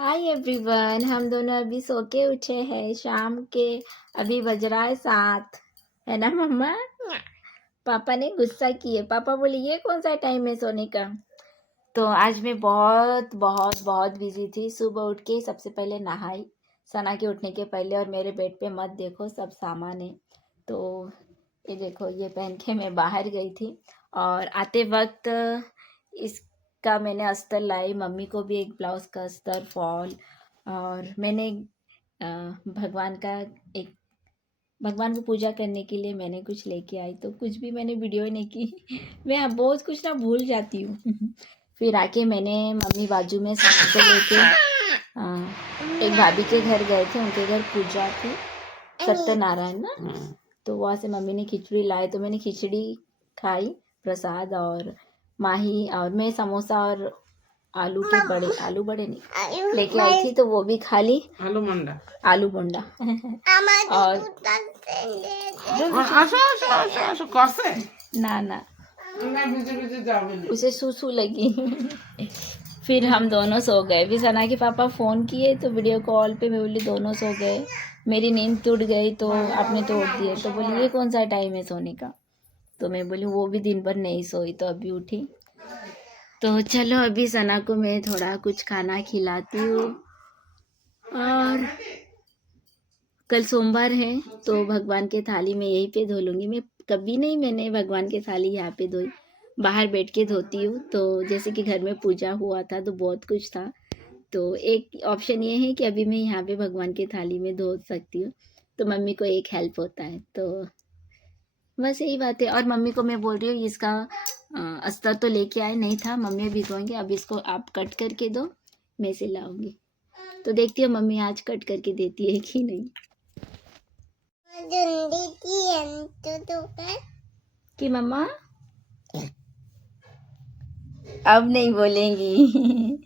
Hi everyone, हम दोनों अभी सो के उठे हैं शाम के। अभी बज रहा है 7, है ना मम्मा? पापा ने गुस्सा किए। पापा बोले ये कौन सा टाइम है सोने का। तो आज मैं बहुत बहुत बहुत बिजी थी। सुबह उठ के सबसे पहले नहाई, सना के उठने के पहले। और मेरे बेड पे मत देखो, सब सामान है। तो ये देखो, ये पहन के मैं बाहर गई थी। और आते वक्त इसका मैंने अस्तर लाई, मम्मी को भी एक ब्लाउज का अस्तर, फॉल। और मैंने भगवान का एक भगवान को पूजा करने के लिए मैंने कुछ लेके आई। तो कुछ भी मैंने वीडियो नहीं की। मैं बहुत कुछ ना भूल जाती हूँ। फिर आके मैंने मम्मी बाजू में सना को लेके एक भाभी के घर गए थे। उनके घर पूजा थी, सत्यनारायण ना। तो वहाँ से मम्मी ने खिचड़ी लाए, तो मैंने खिचड़ी खाई प्रसाद। और माही और मैं समोसा और आलू बड़े नहीं लेके आई थी, तो वो भी खा ली। आलू बोंडा और ना उसे सुसु लगी। फिर हम दोनों सो गए। फिर सना के पापा फ़ोन किए तो वीडियो कॉल पे मैं बोली दोनों सो गए। मेरी नींद टूट गई तो आपने तोड़ दिए। तो बोली ये कौन सा टाइम है सोने का। तो मैं बोली वो भी दिन भर नहीं सोई तो अभी उठी। तो चलो अभी सना को मैं थोड़ा कुछ खाना खिलाती हूँ। और कल सोमवार है तो भगवान के थाली में यहीं पे धो लूँगी। मैं कभी नहीं मैंने भगवान के थाली यहाँ पे धोई, बाहर बैठ के धोती हूँ। तो जैसे कि घर में पूजा हुआ था तो बहुत कुछ था। तो एक ऑप्शन ये है कि अभी मैं यहाँ पे भगवान के थाली में धो सकती हूँ, तो मम्मी को एक हेल्प होता है। तो बस यही बात है। और मम्मी को मैं बोल रही हूँ इसका अस्तर तो लेके आए नहीं था, मम्मी भिगोएंगे। अब इसको आप कट करके दो, मैं सिलाऊंगी। तो देखती हूँ मम्मी आज कट करके देती है कि नहीं। कि मम्मा अब नहीं बोलेंगी।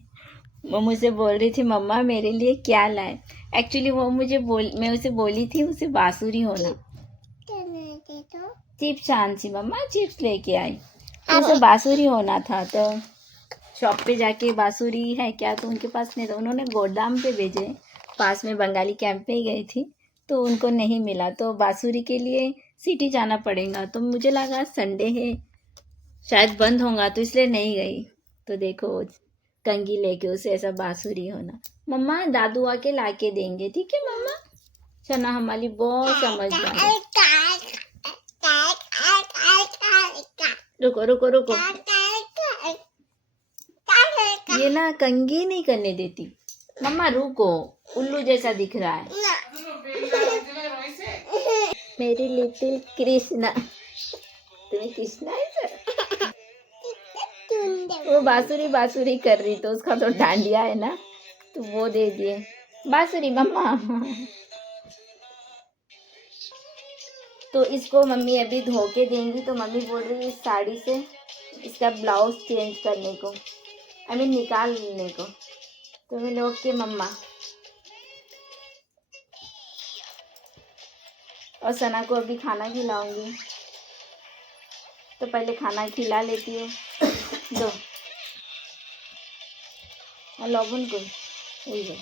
वो मुझे बोल रही थी मम्मा मेरे लिए क्या लाए। एक्चुअली वो मैं उसे बोली थी उसे बांसुरी होना। चिप्स आंसी मम्मा, चिप्स लेके आई। तो उसे बांसुरी होना था। तो शॉप पे जाके बांसुरी है क्या तो उनके पास नहीं था। उन्होंने गोदाम पे भेजे, पास में बंगाली कैंप पे ही गई थी तो उनको नहीं मिला। तो बांसुरी के लिए सिटी जाना पड़ेगा। तो मुझे लगा संडे है शायद बंद होगा तो इसलिए नहीं गई। तो देखो कंगी लेके उसे ऐसा बांसुरी होना। मम्मा दादू आके लाके देंगे, ठीक है मम्मा। सना हमारी बहुत समझदार है। रुको रुको रुको, ये ना कंगी नहीं करने देती। मम्मा रुको, उल्लू जैसा दिख रहा है। मेरी लिटिल कृष्णा, तुम्हें कृष्णा है सर। वो बांसुरी कर रही तो उसका तो डांडिया है ना, तो वो दे दिए बांसुरी मम्मा। तो इसको मम्मी अभी धो के देंगी। तो मम्मी बोल रही है इस साड़ी से इसका ब्लाउज चेंज करने को, निकालने को। तो मैं लोग के मम्मा और सना को अभी खाना खिलाऊंगी। तो पहले खाना खिला लेती हूँ। दो और लवण को वही है।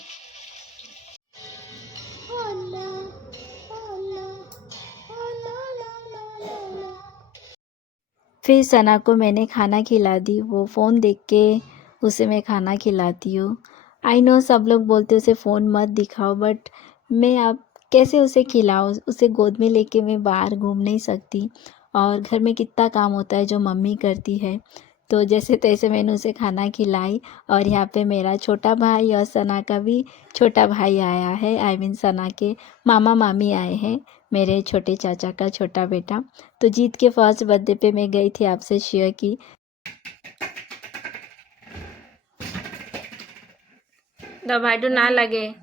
फिर सना को मैंने खाना खिला दी। वो फ़ोन देख के उसे मैं खाना खिलाती हूँ। आई नो सब लोग बोलते उसे फ़ोन मत दिखाओ, बट मैं अब कैसे उसे खिलाऊँ। उसे गोद में लेके मैं बाहर घूम नहीं सकती और घर में कितना काम होता है जो मम्मी करती है। तो जैसे तैसे मैंने उसे खाना खिलाई। और यहाँ पे मेरा छोटा भाई और सना का भी छोटा भाई आया है। सना के मामा मामी आए हैं, मेरे छोटे चाचा का छोटा बेटा। तो जीत के फर्स्ट बर्थडे पे मैं गई थी, आपसे शेयर की। बायडू ना लगे,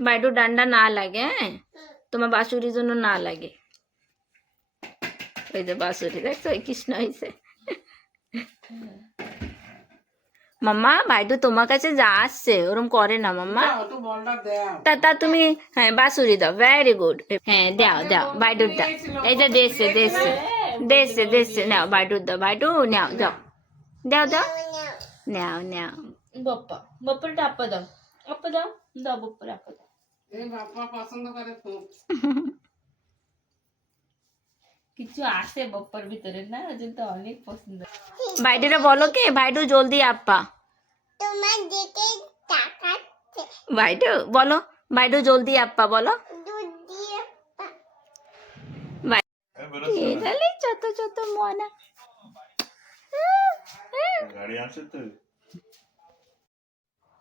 बायडू डांडा ना लगे, तुम्हें बांसुरी दोनों ना लगे। बांसुरी देखो कृष्ण হইছে। মাম্মা বাইদু তোমার কাছে যা আসছে ওরম করে না মাম্মা। তা তুমি হ্যাঁ বাঁশুরি দাও, ভেরি গুড। হ্যাঁ দাও দাও বাইডুর দাও। এই যে দেশে নাও বাইডুর দাও, বাইডু নাও দাও দাও দাও নাও নাও। बप्पा बप्पर टाप्पा दाव अप्पा दाव दाव बप्पर अप्पा दाव বাপ্পা পছন্দ করে খুব। কিছু আছে বপ্পার ভিতরে না ওজন তো অনেক পছন্দ ভাইডুরে বলো কে ভাইডু জলদি আপ্পা তোমার দিকে তাকাচ্ছে ভাইডু বলো ভাইডু জলদি আপ্পা বলো জলদি আপ্পা ভাই এরালে ছোট ছোট মনা গাড়ি আসে তো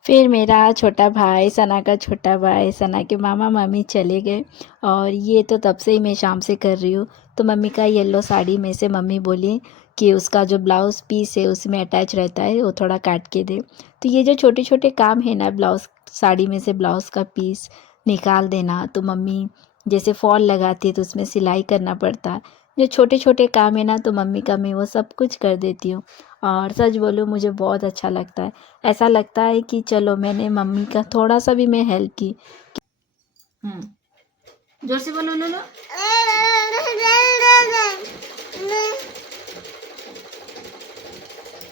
फिर मेरा छोटा भाई सना का छोटा भाई सना के मामा मामी चले गए और ये तो तब से ही मैं शाम से कर रही हूँ। तो मम्मी का येलो साड़ी में से मम्मी बोली कि उसका जो ब्लाउज़ पीस है उसमें अटैच रहता है वो थोड़ा काट के दे। तो ये जो छोटे छोटे काम है ना ब्लाउज़ साड़ी में से ब्लाउज़ का पीस निकाल देना तो मम्मी जैसे फॉल लगाती है तो उसमें सिलाई करना पड़ता है। जो छोटे छोटे काम है ना तो मम्मी का मैं वो सब कुछ कर देती हूँ और सच बोलूँ मुझे बहुत अच्छा लगता है। ऐसा लगता है कि चलो मैंने मम्मी का थोड़ा सा भी मैं हेल्प की। जोर से बोलो लो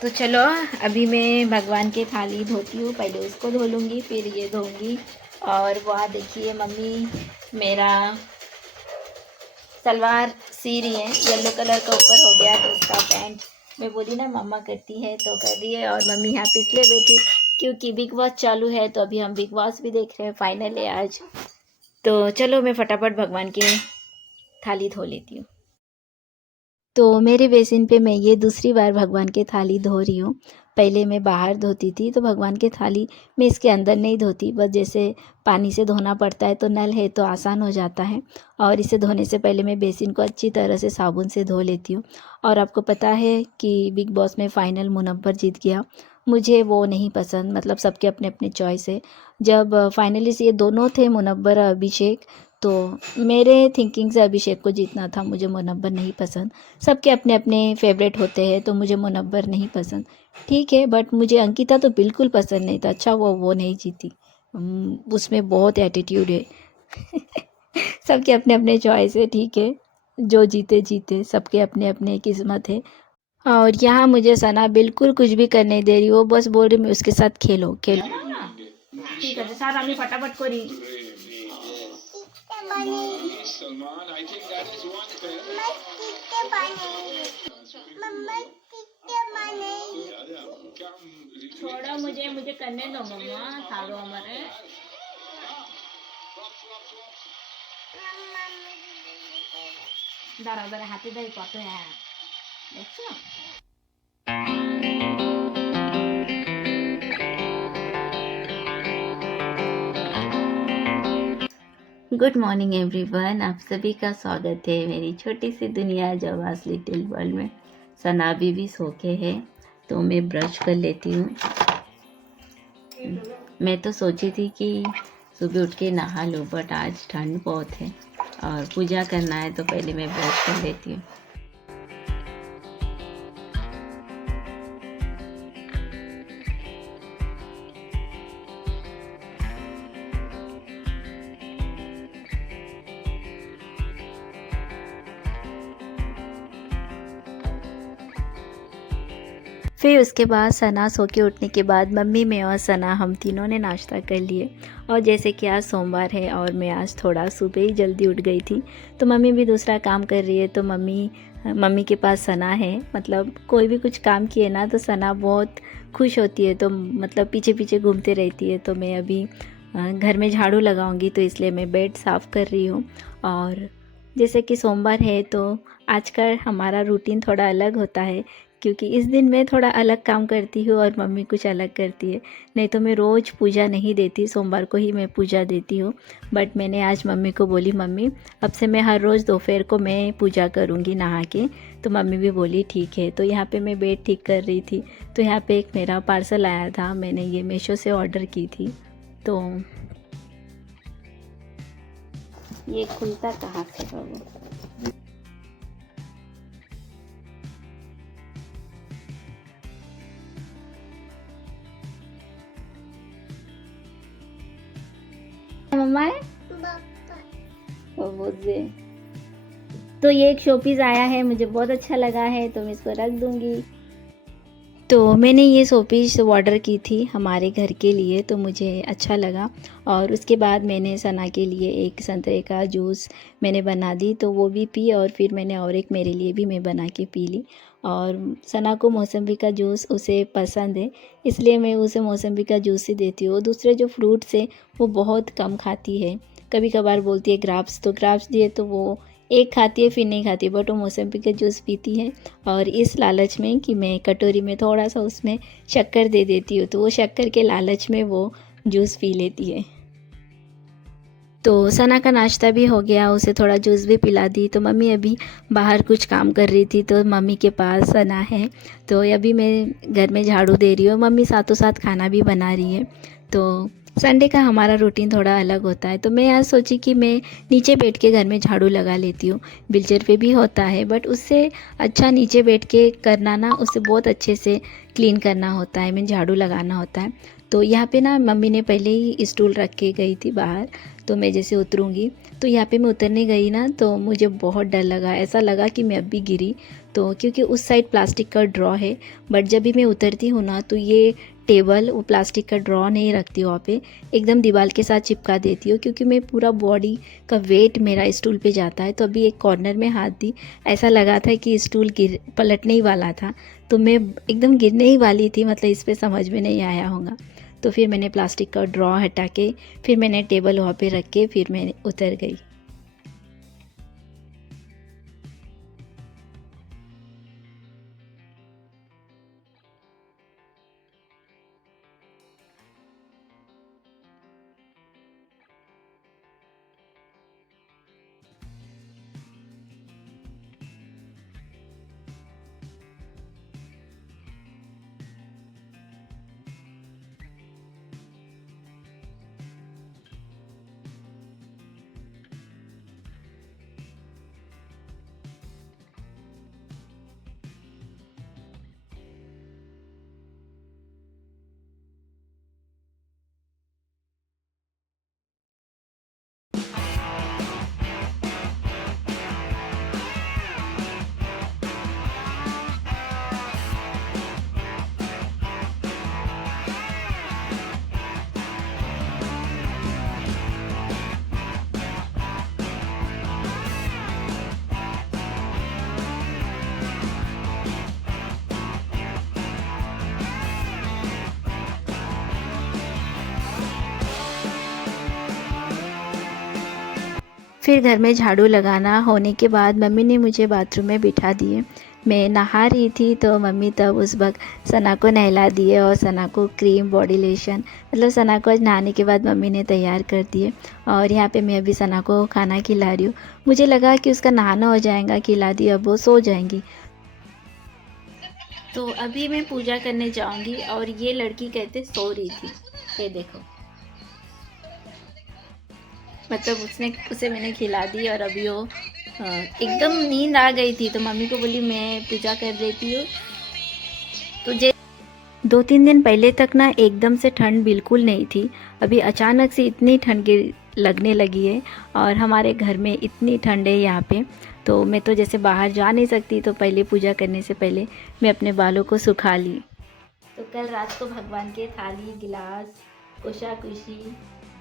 तो चलो अभी मैं भगवान के थाली धोती हूँ। पहले उसको धो लूँगी फिर ये धोऊंगी। और वहाँ देखिए मम्मी मेरा सलवार सी रही है येलो कलर का ऊपर हो गया तो उसका पैंट मैं बोली ना मम्मा करती है तो कर रही है। और मम्मी यहाँ पे इसलिए बैठी क्योंकि बिग बॉस चालू है तो अभी हम बिग बॉस भी देख रहे हैं फाइनल है आज। तो चलो मैं फटाफट भगवान की थाली धो लेती हूँ। तो मेरे बेसिन पे मैं ये दूसरी बार भगवान की थाली धो रही हूँ। पहले मैं बाहर धोती थी तो भगवान की थाली मैं इसके अंदर नहीं धोती, बस जैसे पानी से धोना पड़ता है तो नल है तो आसान हो जाता है। और इसे धोने से पहले मैं बेसिन को अच्छी तरह से साबुन से धो लेती हूँ। और आपको पता है कि बिग बॉस में फ़ाइनल मुनव्वर जीत गया। मुझे वो नहीं पसंद, मतलब सबके अपने अपने चॉइस है। जब फाइनलिस्ट ये दोनों थे मुनव्वर और अभिषेक, तो मेरे थिंकिंग से अभिषेक को जीतना था, मुझे मुनव्वर नहीं पसंद। सबके अपने अपने फेवरेट होते हैं तो मुझे मुनव्वर नहीं पसंद, ठीक है। बट मुझे अंकिता तो बिल्कुल पसंद नहीं था। अच्छा वो नहीं जीती, उसमें बहुत एटीट्यूड है सबके अपने अपने चॉइस है, ठीक है। जो जीते जीते, सबके अपने अपने किस्मत है। और यहाँ मुझे सना बिल्कुल कुछ भी करने दे रही, वो बस बोल रही मैं उसके साथ खेलो खेलो। ठीक है सर আমি फटाफट করি। छोड़ो मुझे करने दो मम्मा, थालो हमारे दाঁড়াও দাঁড়া হাতে দেয় কত হ্যাঁ দেখছো। गुड मॉर्निंग एवरीवन, आप सभी का स्वागत है मेरी छोटी सी दुनिया जवास लिटिल वर्ल्ड में। सना अभी भी सो के है तो मैं ब्रश कर लेती हूँ। मैं तो सोची थी कि सुबह उठ के नहा लूँ बट आज ठंड बहुत है और पूजा करना है तो पहले मैं ब्रश कर लेती हूँ। फिर उसके बाद सना सो के उठने के बाद मम्मी मैं और सना हम तीनों ने नाश्ता कर लिए। और जैसे कि आज सोमवार है और मैं आज थोड़ा सुबह ही जल्दी उठ गई थी तो मम्मी भी दूसरा काम कर रही है। तो मम्मी के पास सना है, मतलब कोई भी कुछ काम किए ना तो सना बहुत खुश होती है, तो मतलब पीछे पीछे घूमते रहती है। तो मैं अभी घर में झाड़ू लगाऊंगी तो इसलिए मैं बेड साफ़ कर रही हूँ। और जैसे कि सोमवार है तो आज का हमारा रूटीन थोड़ा अलग होता है क्योंकि इस दिन मैं थोड़ा अलग काम करती हूँ और मम्मी कुछ अलग करती है। नहीं तो मैं रोज़ पूजा नहीं देती, सोमवार को ही मैं पूजा देती हूँ। बट मैंने आज मम्मी को बोली मम्मी अब से मैं हर रोज़ दोपहर को मैं पूजा करूँगी नहा के। तो मम्मी भी बोली ठीक है। तो यहाँ पे मैं बेड ठीक कर रही थी तो यहाँ पे एक मेरा पार्सल आया था, मैंने ये मीशो से ऑर्डर की थी। तो ये खुलता कहाँ से बाबू? मम्मा है तो ये एक शोपीस आया है, मुझे बहुत अच्छा लगा है तो मैं इसको रख दूंगी। तो मैंने ये शोपीस ऑर्डर की थी हमारे घर के लिए, तो मुझे अच्छा लगा। और उसके बाद मैंने सना के लिए एक संतरे का जूस मैंने बना दी, तो वो भी पी, और फिर मैंने और एक मेरे लिए भी मैं बना के पी ली। और सना को मौसम्बी का जूस उसे पसंद है, इसलिए मैं उसे मौसम्बी का जूस ही देती हूँ। दूसरे जो फ्रूट्स है वो बहुत कम खाती है, कभी कभार बोलती है ग्राप्स, तो ग्राप्स दिए तो वो एक खाती है फिर नहीं खाती, बट वो मौसम्बी का जूस पीती है। और इस लालच में कि मैं कटोरी में थोड़ा सा उसमें शक्कर दे देती हूँ, तो वो शक्कर के लालच में वो जूस पी लेती है। तो सना का नाश्ता भी हो गया, उसे थोड़ा जूस भी पिला दी। तो मम्मी अभी बाहर कुछ काम कर रही थी, तो मम्मी के पास सना है, तो अभी मैं घर में झाड़ू दे रही हूँ, मम्मी साथों साथ खाना भी बना रही है। तो संडे का हमारा रूटीन थोड़ा अलग होता है, तो मैं आज सोची कि मैं नीचे बैठ के घर में झाड़ू लगा लेती हूँ। व्हीलचेयर पे भी होता है, बट उससे अच्छा नीचे बैठ के करना ना, उसे बहुत अच्छे से क्लीन करना होता है, मैं झाड़ू लगाना होता है। तो यहाँ पे ना मम्मी ने पहले ही स्टूल रख के गई थी बाहर, तो मैं जैसे उतरूँगी, तो यहाँ पे मैं उतरने गई ना, तो मुझे बहुत डर लगा, ऐसा लगा कि मैं अभी गिरी। तो क्योंकि उस साइड प्लास्टिक का ड्रॉ है, बट जब भी मैं उतरती हूँ ना, तो ये टेबल वो प्लास्टिक का ड्रॉ नहीं रखती वहाँ पे, एकदम दीवार के साथ चिपका देती हूँ, क्योंकि मैं पूरा बॉडी का वेट मेरा स्टूल पे जाता है। तो अभी एक कॉर्नर में हाथ दी, ऐसा लगा था कि स्टूल गिर पलटने ही वाला था, तो मैं एकदम गिरने ही वाली थी, मतलब इस पे समझ में नहीं आया होगा। तो फिर मैंने प्लास्टिक का ड्रॉ हटा के फिर मैंने टेबल वहाँ पे रख के फिर मैं उतर गई। फिर घर में झाड़ू लगाना होने के बाद मम्मी ने मुझे बाथरूम में बिठा दिए। मैं नहा रही थी, तो मम्मी तब उस वक्त सना को नहला दिए और सना को क्रीम बॉडी लोशन, मतलब सना को आज नहाने के बाद मम्मी ने तैयार कर दिए। और यहाँ पे मैं अभी सना को खाना खिला रही हूँ। मुझे लगा कि उसका नहाना हो जाएगा, खिला दिया, अब वो सो जाएंगी। तो अभी मैं पूजा करने जाऊंगी, और ये लड़की कहते सो रही थी, ये देखो, मतलब उसने उसे मैंने खिला दी, और अभी वो एकदम नींद आ गई थी, तो मम्मी को बोली मैं पूजा कर देती हूँ। तुझे 2-3 दिन पहले तक ना एकदम से ठंड बिल्कुल नहीं थी, अभी अचानक से इतनी ठंड लगने लगी है, और हमारे घर में इतनी ठंड है यहाँ पे। तो मैं तो जैसे बाहर जा नहीं सकती, तो पहले पूजा करने से पहले मैं अपने बालों को सुखा ली। तो कल रात को भगवान के थाली गिलास कुशाकुशी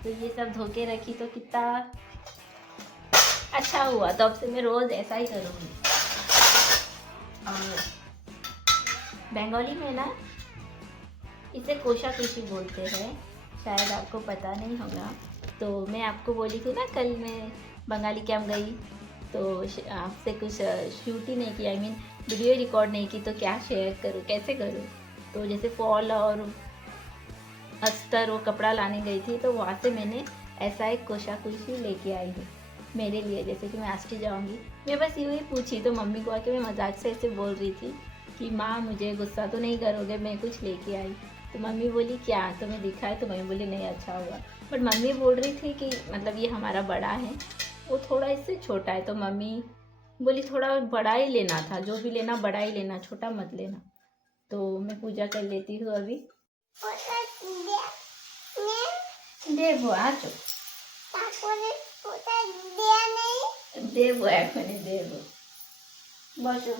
तो ये सब धो के रखी, तो कितना अच्छा हुआ। तो अब से मैं रोज़ ऐसा ही करूँगी। और बंगाली में ना इसे कोशाकुशी बोलते हैं, शायद आपको पता नहीं होगा। तो मैं आपको बोली थी ना, कल मैं बंगाली कैंप गई, तो आपसे कुछ शूट ही नहीं किया, आई मीन वीडियो रिकॉर्ड नहीं की, तो क्या शेयर करूँ, कैसे करूँ। तो जैसे फॉल और अस्तर वो कपड़ा लाने गई थी, तो वहाँ से मैंने ऐसा एक कोशाकुशी लेके आई हूँ मेरे लिए। जैसे कि मैं आष्टी जाऊँगी, मैं बस यूँ ही पूछी, तो मम्मी को आके मैं मजाक से ऐसे बोल रही थी कि माँ मुझे गुस्सा तो नहीं करोगे, मैं कुछ लेके आई। तो मम्मी बोली क्या, तो मैं दिखाए, तो मम्मी बोली नहीं अच्छा हुआ। बट मम्मी बोल रही थी कि मतलब ये हमारा बड़ा है, वो थोड़ा इससे छोटा है, तो मम्मी बोली थोड़ा बड़ा ही लेना था, जो भी लेना बड़ा ही लेना, छोटा मत लेना। तो मैं पूजा कर लेती हूँ अभी। দেবো আছো দেবো এখনই দেবো বসো।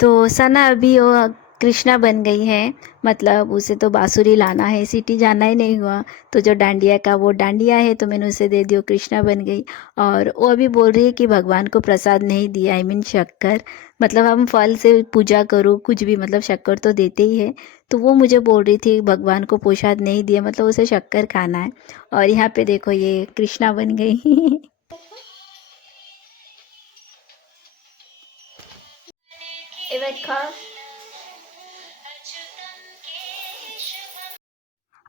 तो सना अभी वो कृष्णा बन गई है, मतलब उसे तो बांसुरी लाना है, सिटी जाना ही नहीं हुआ। तो जो डांडिया का वो डांडिया है तो मैंने उसे दे दी, वो कृष्णा बन गई। और वो अभी बोल रही है कि भगवान को प्रसाद नहीं दिया, आई मीन शक्कर। मतलब हम फल से पूजा करो कुछ भी, मतलब शक्कर तो देते ही है। तो वो मुझे बोल रही थी भगवान को प्रसाद नहीं दिया, मतलब उसे शक्कर खाना है। और यहाँ पे देखो ये कृष्णा बन गई।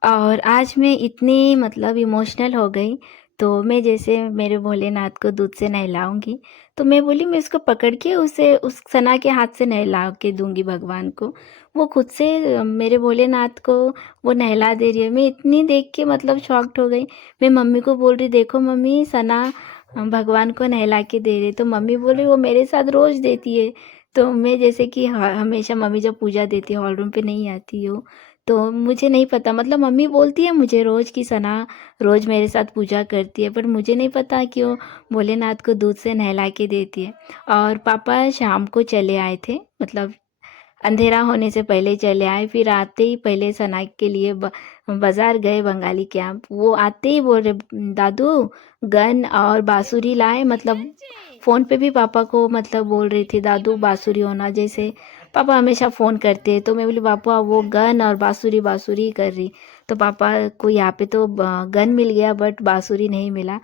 और आज मैं इतनी मतलब इमोशनल हो गई। तो मैं जैसे मेरे भोलेनाथ को दूध से नहलाऊँगी, तो मैं बोली मैं उसको पकड़ के उसे उस सना के हाथ से नहला के दूँगी भगवान को। वो खुद से मेरे भोलेनाथ को वो नहला दे रही है। मैं इतनी देख के मतलब शॉक्ड हो गई। मैं मम्मी को बोल रही देखो मम्मी सना भगवान को नहला के दे रही, तो मम्मी बोल रही वो मेरे साथ रोज़ देती है। तो मैं जैसे कि हमेशा मम्मी जब पूजा देती है हॉल रूम पे नहीं आती हो, तो मुझे नहीं पता, मतलब मम्मी बोलती है मुझे रोज़ कि सना रोज़ मेरे साथ पूजा करती है, पर मुझे नहीं पता कि वो भोलेनाथ को दूध से नहला के देती है। और पापा शाम को चले आए थे, मतलब अंधेरा होने से पहले चले आए। फिर आते ही पहले सना के लिए बाज़ार गए बंगाली के यहाँ। वो आते ही बोल रहे दादू गन और बाँसुरी लाए, मतलब फ़ोन पे भी पापा को मतलब बोल रही थी दादू बाँसुरी होना, जैसे पापा हमेशा फ़ोन करते हैं। तो मैं बोली पापा वो गन और बाँसुरी बाँसुरी ही कर रही। तो पापा को यहाँ पे तो गन मिल गया बट बाँसुरी नहीं मिला।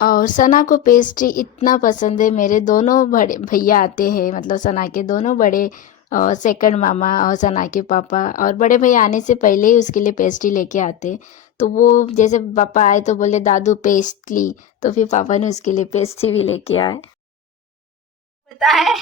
और सना को पेस्ट्री इतना पसंद है। मेरे दोनों बड़े भैया आते हैं, मतलब सना के दोनों बड़े सेकंड मामा और सना के पापा, और बड़े भैया आने से पहले ही उसके लिए पेस्ट्री लेके आते। तो वो जैसे पापा आए तो बोले दादू पेस्ट्री, तो फिर पापा ने उसके लिए पेस्ट्री भी लेके आए। पता है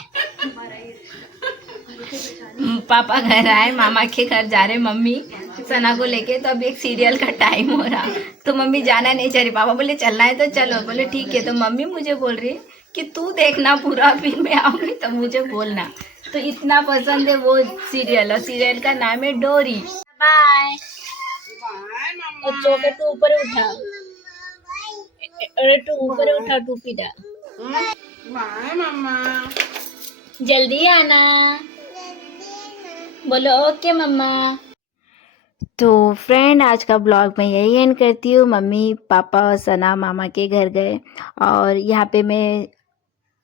पापा घर आए, मामा के घर जा रहे मम्मी सना को लेके, तो अभी एक सीरियल का टाइम हो रहा। तो मम्मी जाना नहीं चाह रही, पापा बोले चलना है तो चलो, बोले ठीक है। तो मम्मी मुझे बोल रही कि तू देखना पूरा, फिर मैं आऊँगी तो मुझे बोलना। तो इतना पसंद है वो सीरियल, और सीरियल का नाम है डोरी। बाय। बाय और मम्मा। चौके टू ऊपर उठा, अरे टू ऊपर उठा टूपी डाल, बाय मम्मा। जल्दी आना, बोलो ओके मम्मा। तो फ्रेंड आज का ब्लॉग मैं यही एंड करती हूँ। मम्मी पापा और सना मामा के घर गए, और यहाँ पे मैं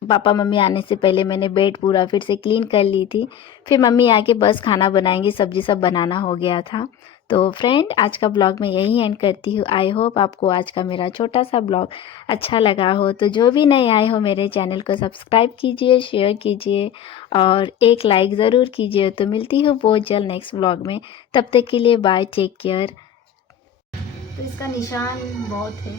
पापा मम्मी आने से पहले मैंने बेड पूरा फिर से क्लीन कर ली थी। फिर मम्मी आके बस खाना बनाएंगी, सब्जी सब बनाना हो गया था। तो फ्रेंड आज का ब्लॉग मैं यही एंड करती हूँ। आई होप आपको आज का मेरा छोटा सा ब्लॉग अच्छा लगा हो। तो जो भी नए आए हो मेरे चैनल को सब्सक्राइब कीजिए, शेयर कीजिए और एक लाइक ज़रूर कीजिए। तो मिलती हूँ बहुत जल्द नेक्स्ट ब्लॉग में, तब तक के लिए बाय, टेक केयर। तो इसका निशान बहुत है।